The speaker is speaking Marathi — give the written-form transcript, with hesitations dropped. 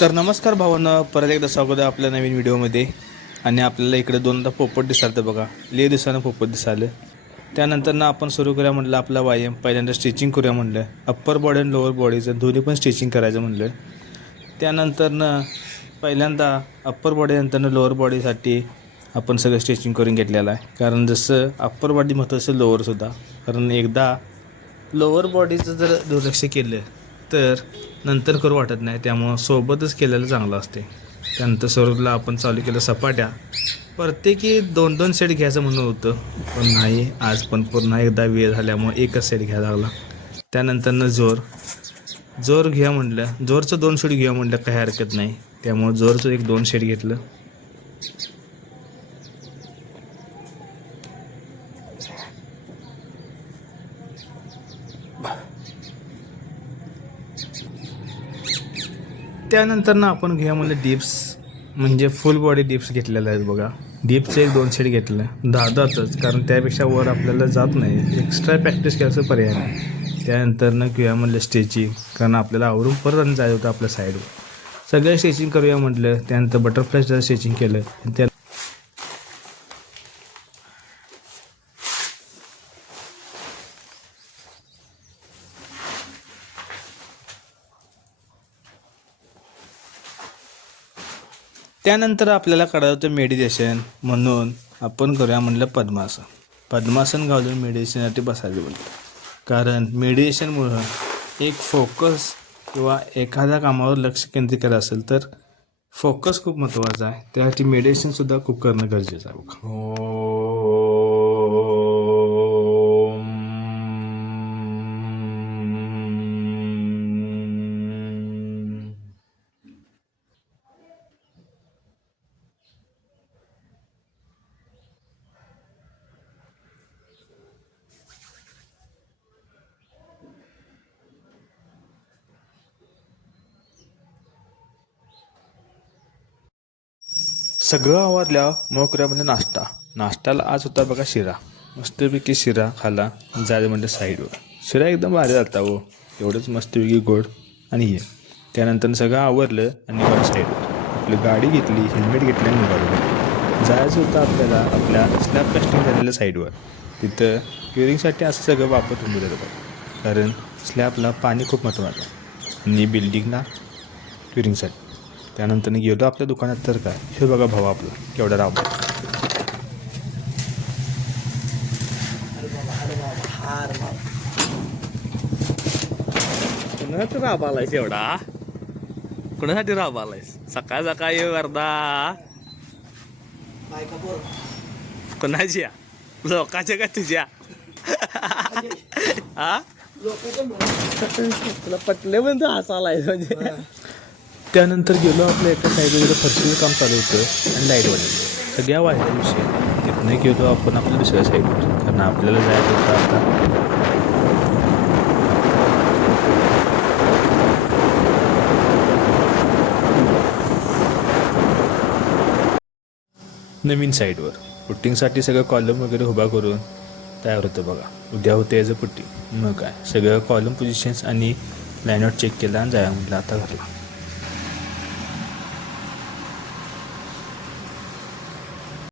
तर नमस्कार भावांनो, परत एकदा स्वागत आहे आपल्या नवीन व्हिडिओमध्ये. आणि आपल्याला इकडे दोनदा पोपट दिसालं बघा, लय दिवसानं पोपट दिसालं. त्यानंतर ना आपण सुरू करूया म्हटलं आपला व्यायाम. पहिल्यांदा स्टिचिंग करूया म्हटलं, अप्पर बॉडी आणि लोअर बॉडीचं दोन्ही पण स्टिचिंग करायचं म्हटलं. त्यानंतर ना पहिल्यांदा अप्पर बॉडी नंतर लोअर बॉडीसाठी आपण सगळं स्टिचिंग करून घेतलेलं आहे. कारण जसं अप्पर बॉडी महत्त्वाचं तसं लोअरसुद्धा. कारण एकदा लोअर बॉडीचं जर दुर्लक्ष केलं तर नंतर करू वाटत नाही, त्यामुळं सोबतच केलेलं चांगलं असते. त्यानंतर स्वरूपला आपण चालू केलं सपाट्या. प्रत्येकी 2-2 सेट घ्यायचं म्हणून होतं, पण नाही, आज पण पुन्हा एकदा वेळ झाल्यामुळे एकच सेट घ्यायला लागला. त्यानंतरनं जोर घ्या म्हटलं, जोरचं 2 सेट घेऊया म्हटलं, काही हरकत नाही. त्यामुळं जोरचं 1-2 सेट घेतलं. त्यानंतर ना आपण घ्या म्हणलं डिप्स, म्हणजे फुल बॉडी डिप्स घेतलेले आहेत बघा. डिप्सचे 1-2 सेट घेतलं, 10-10च, कारण त्यापेक्षा वर आपल्याला जात नाही, एक्स्ट्रा प्रॅक्टिस करायचं पर्याय नाही. त्यानंतर ना घेऊया म्हणलं स्ट्रेचिंग, कारण आपल्याला आवरून परत जायचं होतं आपल्या साईडवर. सगळं स्ट्रेचिंग करूया म्हटलं. त्यानंतर बटरफ्लायचं स्ट्रेचिंग केलं. त्यानंतर आपल्याला करायचं होतं मेडिटेशन, म्हणून आपण करूया म्हटलं पद्मासन. पद्मासन घालून मेडिटेशनसाठी बसायचं म्हटलं. कारण मेडिटेशनमुळं एक फोकस किंवा एखाद्या कामावर लक्ष केंद्रित करायचं असेल तर फोकस खूप महत्त्वाचा आहे. त्यासाठी मेडिटेशनसुद्धा खूप करणं गरजेचं आहे बघा. सगळं आवरल्या मग करूया म्हणजे नाश्त्याला आज होता बघा शिरा. मस्तपैकी शिरा खाला, जायचं म्हणजे साईडवर. शिरा एकदम भारी झाला हो, एवढंच मस्तपैकी गोड आणि हे. त्यानंतर सगळं आवरलं आणि निघालं साईडवर. आपली गाडी घेतली, हेल्मेट घेतलं आणि निघालो. जायचं होतं आपल्याला आपल्या स्लॅब कास्टिंग झालेल्या साईडवर. तिथं क्युरिंगसाठी असं सगळं वापर होऊन दिलं बघा, कारण स्लॅबला पाणी खूप महत्त्वाचं आहे आणि बिल्डिंगला क्युरिंगसाठी. त्यानंतर गेलो आपल्या दुकानात, तर काय हे बघा भाऊ आपला केवढा राब. कुणासाठी राब आलायस एवढा? कुणासाठी राब आलायस सकाळ सकाळी अर्धा? कुणाच्या? लोकांच्या का तुझ्या? हा, तुला पटले पण तू हसालाय म्हणजे. त्यानंतर गेलो आपल्या एका साईडवर फरशीचं काम चालू होतं आणि लाईट वाढली, सगळ्या वाढल्या विषय. तिथनं गेलो आपण आपल्या दुसऱ्या साईडवर, कारण आपल्याला जायचं होतं आता नवीन साईडवर. पुट्टिंगसाठी सगळं कॉलम वगैरे उभा करून तयार होतं बघा. उद्या होतं याचं पुट्टिंग. मग काय सगळं कॉलम पोझिशन्स आणि लाईनआउट चेक केला आणि जाया म्हटलं आता घरला.